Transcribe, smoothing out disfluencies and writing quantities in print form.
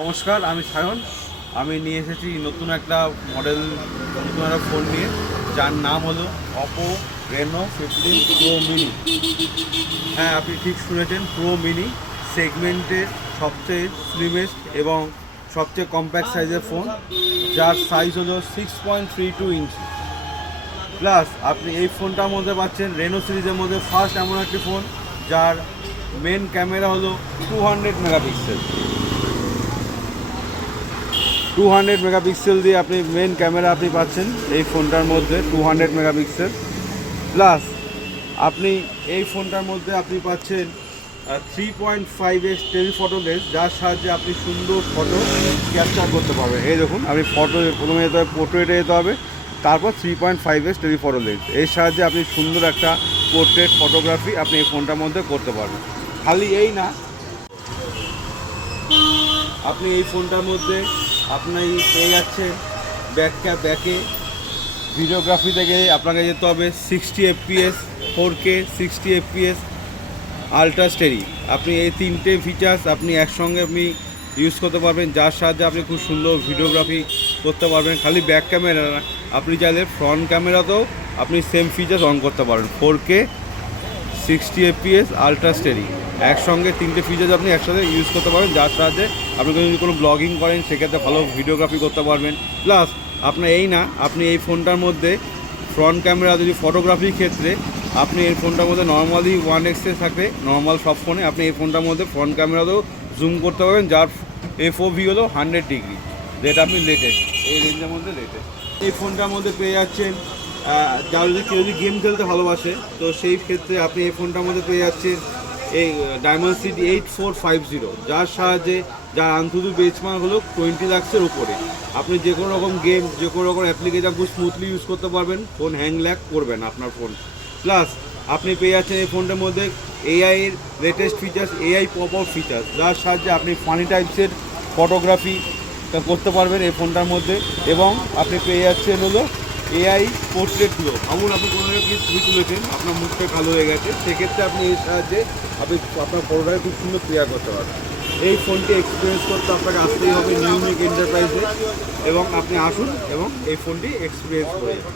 নমস্কার, আমি সায়ন। আমি নিয়ে এসেছি নতুন একটা মডেল, নতুন একটা ফোন নিয়ে, যার নাম হলো অপো রেনো 15 প্রো মিনি। হ্যাঁ, আপনি ঠিক শুনেছেন, প্রো মিনি সেগমেন্টের সবচেয়ে স্লিমেস্ট এবং সবচেয়ে কম্প্যাক্ট সাইজের ফোন, যার সাইজ হলো 6.32 ইঞ্চি। প্লাস আপনি এই ফোনটার মধ্যে পাচ্ছেন রেনো সিরিজের মধ্যে ফার্স্ট এমন একটি ফোন যার মেন ক্যামেরা হলো 200 মেগাপিক্সেল। 200 মেগাপিক্সেল দিয়ে আপনি মেন ক্যামেরা আপনি পাচ্ছেন এই ফোনটার মধ্যে 200 মেগাপিক্সেল। প্লাস আপনি এই ফোনটার মধ্যে আপনি পাচ্ছেন 3.5x টেলিফটো লেন্স, যার সাহায্যে আপনি সুন্দর ফটো ক্যাপচার করতে পারবেন। এই দেখুন, আপনি ফটো প্রথমে যেতে হবে, পোর্ট্রেটে যেতে হবে, তারপর 3.5x টেলিফটো লেন্স, এর সাহায্যে আপনি সুন্দর একটা পোর্ট্রেট ফটোগ্রাফি আপনি এই ফোনটার মধ্যে করতে পারবেন। খালি এই না, আপনি এই ফোনটার মধ্যে আপনি পেয়ে যাচ্ছেন ব্যাকে ভিডিওগ্রাফি থেকে আপনাকে যেতে হবে 60 FPS, 4K 60 FPS, ultra stereo. আপনি এই তিনটে ফিচার্স আপনি একসঙ্গে আপনি ইউজ করতে পারবেন, যার সাহায্যে আপনি খুব সুন্দর ভিডিওগ্রাফি করতে পারবেন। খালি ব্যাক ক্যামেরা না, আপনি চাইলে ফ্রন্ট ক্যামেরাতেও আপনি সেম ফিচার্স অন করতে পারবেন। 4K 60 FPS, আলট্রা স্টেরি, একসঙ্গে তিনটে ফিচার্স আপনি একসাথে ইউজ করতে পারবেন, যার সাহায্যে আপনি যদি কোনো ব্লগিং করেন সেক্ষেত্রে ভালো ভিডিওগ্রাফি করতে পারবেন। প্লাস আপনার এই না, আপনি এই ফোনটার মধ্যে ফ্রন্ট ক্যামেরা যদি ফটোগ্রাফির ক্ষেত্রে আপনি এই ফোনটার মধ্যে নর্মালি 1x থাকে, নর্মাল সব ফোনে আপনি এই ফোনটার মধ্যে ফ্রন্ট ক্যামেরাতেও জুম করতে পারবেন, যার FOV হলো 100 ডিগ্রি, যেটা আপনি লেটেস্ট, এই রেঞ্জের মধ্যে লেটেস্ট। এই ফোনটার মধ্যে পেয়ে যাচ্ছেন কেউ যদি গেম খেলতে ভালোবাসে, তো সেই ক্ষেত্রে আপনি এই ফোনটার মধ্যে পেয়ে যাচ্ছেন এই ডায়মন্ডসিটি 8450, যার সাহায্যে যার আনথুদু বেঞ্চমার্ক হলো 20 লাখসের উপরে। আপনি যে কোনো রকম গেম, যে কোনো রকম অ্যাপ্লিকেশন খুব স্মুথলি ইউজ করতে পারবেন, ফোন হ্যাং ল্যাগ করবে না আপনার ফোন। প্লাস আপনি পেয়ে যাচ্ছেন এই ফোনটার মধ্যে AI এর latest features, AI pop up features, যার সাহায্যে আপনি ফানি টাইপসের ফটোগ্রাফি করতে পারবেন এই ফোনটার মধ্যে। এবং আপনি পেয়ে যাচ্ছেন হলো AI পোর্ট্রেট গ্লো। ভাবুন, আপনি কোনো কিছু ছবি তুলেছেন, আপনার মুখটা কালো হয়ে গেছে, সেক্ষেত্রে আপনি এর সাহায্যে আপনি আপনার ফটোটাকে খুব সুন্দর ক্লিয়ার করতে পারবেন। এই ফোনটি এক্সপিরিয়েন্স করতে আপনাকে আসতেই হবে নিউমিক এন্টারপ্রাইজে, এবং আপনি আসুন এবং এই ফোনটি এক্সপিরিয়েন্স করে যান।